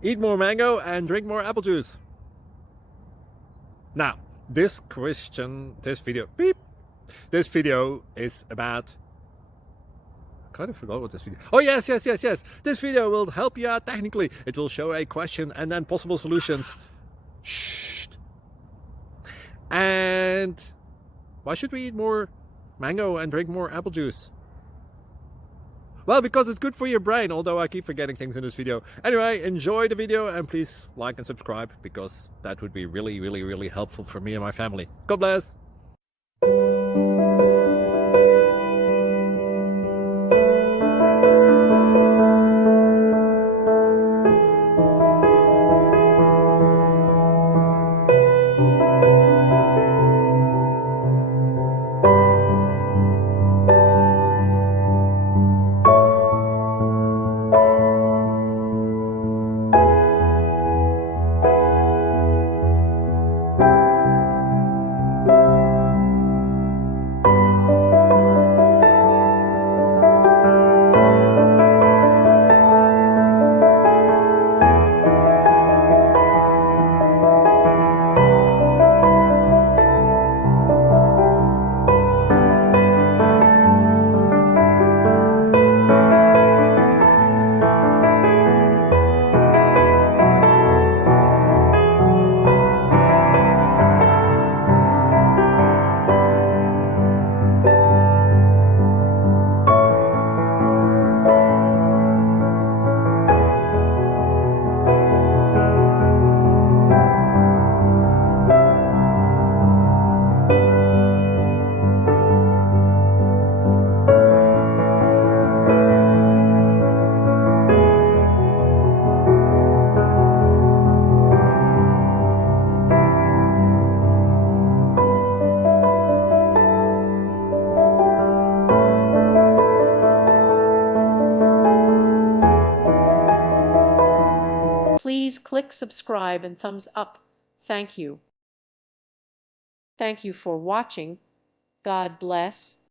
Eat more mango and drink more apple juice. Now, this video is about, I kind of forgot what this video. Oh, yes. This video will help you out technically. It will show a question and then possible solutions. Shh. And why should we eat more mango and drink more apple juice? Well, because it's good for your brain, although I keep forgetting things in this video. Anyway, enjoy the video and please like and subscribe, because that would be really helpful for me and my family. God bless! Please click subscribe and thumbs up. Thank you. Thank you for watching. God bless.